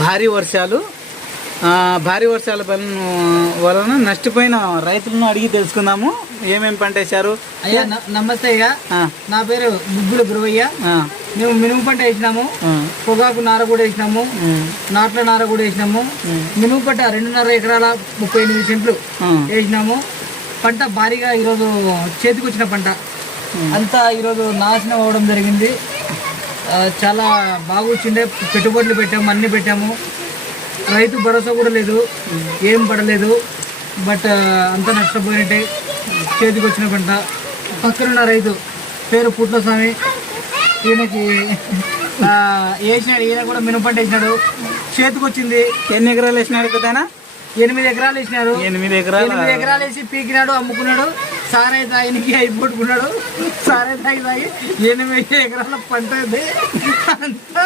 భారీ వర్షాల వలన నష్టపోయిన రైతులను అడిగి తెలుసుకుందాము. ఏమేమి పంట వేశారు? అయ్యా నమస్తే అయ్యా, నా పేరు గుగ్గుల గురువయ్య. మేము మినుము పంట వేసినాము, పొగాకు నార కూడా వేసినాము, నాట్ల నార కూడా వేసినాము. మినుము పంట 2.5 ఎకరాల 38 సెంట్లు వేసినాము. పంట భారీగా ఈరోజు చేతికి వచ్చిన పంట అంతా ఈరోజు నాశనం అవ్వడం జరిగింది. చాలా బాగా వచ్చిండే, పెట్టుబడులు పెట్టాము, అన్నీ పెట్టాము. రైతు భరోసా కూడా లేదు, ఏం పడలేదు. బట్ అంతా నష్టపోయినట్టే చేతికి వచ్చిన పంట. పక్కనున్న రైతు పేరు పుట్ల స్వామి, ఈయనకి వేసినాడు, ఈయన కూడా మినుము పంట వేసినాడు, చేతికి వచ్చింది. ఎన్ని ఎకరాలు వేసినాడు? పెద్దనా 8 ఎకరాలు వేసినారు. 8 ఎకరాలు వేసి పీకినాడు, అమ్ముకున్నాడు. సారే తాగినికి అయిపోట్టుకున్నాడు. సారే తాగి 8 ఎకరాల పంట అంతా